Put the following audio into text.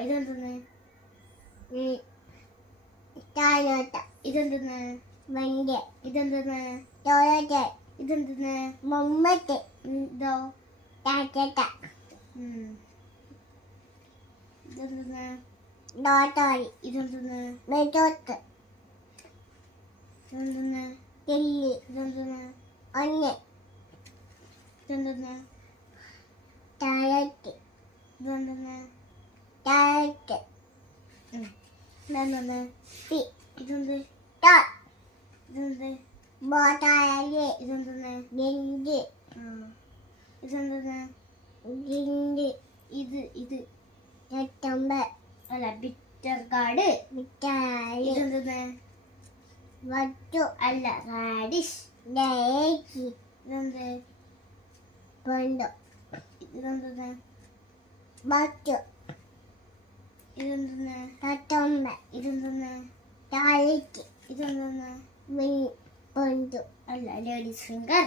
ഇതെന്തെന്ന്? ഇതെന്തെന്ന്? വണ്ടി. ഇതെന്തെന്ന്? ടോയ്ലറ്റ്. ഇതെന്തെന്ന്? മമ്മട്ട്. ഇതോ? ടാറ്റ. ഇതെന്തെന്ന്? ഡോട്ടോറി. ഇതെന്തെന്ന്? ബെറ്റോത്ത്. ഇതെന്തെന്ന്? തെല്ലി. ഇതെന്തെന്ന്? ഒന്ന്. ഇതെന്തെന്ന്? ടോയ്ലറ്റ്. ഇതെന്തെന്ന്? ടോയ്ലറ്റ്. ഇതെന്തെന്ന്? പി. ഇതെന്ത്? ടോ. ഇതെന്ത്? ബോട്ടാലി. ഇതെന്തെന്ന്? ഗിഞ്ച്. ഇതെന്തെന്ന്? ഗിഞ്ച്. ഇത് ചട്ടമ്പ്. അല്ല, ബിറ്റർ കാർഡ്. മിഠായി. ഇതെന്തെന്ന്? വട്ടു. അല്ല, റാഡിഷ്. ഡേച്ചി. ഇതെന്ത്? പണ്ടു. ഇതെന്തെന്ന്? വട്ടു. ഇതെന്തെന്ന്? ചട്ടമ്പ്. ഇതെന്തെന്ന്? ടോയ്ലറ്റ്. ഇതെന്തെന്ന്? പണ്ടു. അല്ല, ലേഡീസ് ഫിംഗർ.